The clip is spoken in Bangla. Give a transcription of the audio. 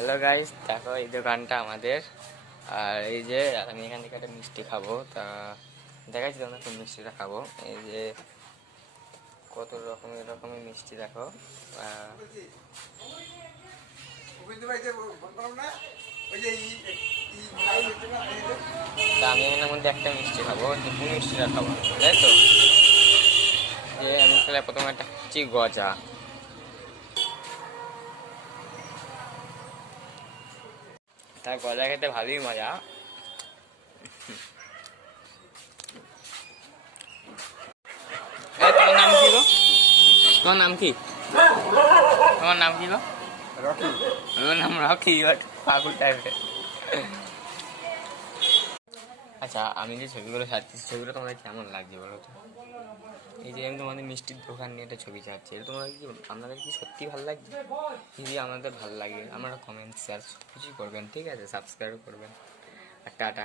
হ্যালো গাইস, দেখো এই দোকানটা আমাদের। আর এই যে আমি এখান থেকে একটা মিষ্টি খাবো, তা দেখাচ্ছি তোমরা কোন মিষ্টিটা খাবো। এই যে কত রকমের মিষ্টি দেখো। তা আমি এখানের মধ্যে একটা মিষ্টি খাবো, যে কোন মিষ্টিটা খাবো তাই তো। যে আমি তাহলে প্রথমে একটা খাচ্ছি গজা। তা গজা খেতে ভালোই মজা। তোমার নাম কি গো? তোমার নাম কি? তোমার নাম কি গো? রকি। আমার নাম রকি, বাট পাগল টাইপের। আচ্ছা, আমি যে ছবিগুলো ছাড়ছি সেগুলো তোমাদের কেমন লাগছে বলো তো? এই যে আমি তোমাদের মিষ্টির দোকান নিয়ে একটা ছবি ছাড়ছি, এটা তোমাদের কি, আপনাদের কি সত্যি ভালো লাগছে? যদি আমাদের ভালো লাগে আমরা কমেন্ট শেয়ার সব কিছুই করবেন, ঠিক আছে? সাবস্ক্রাইব করবেন। আর টাটা।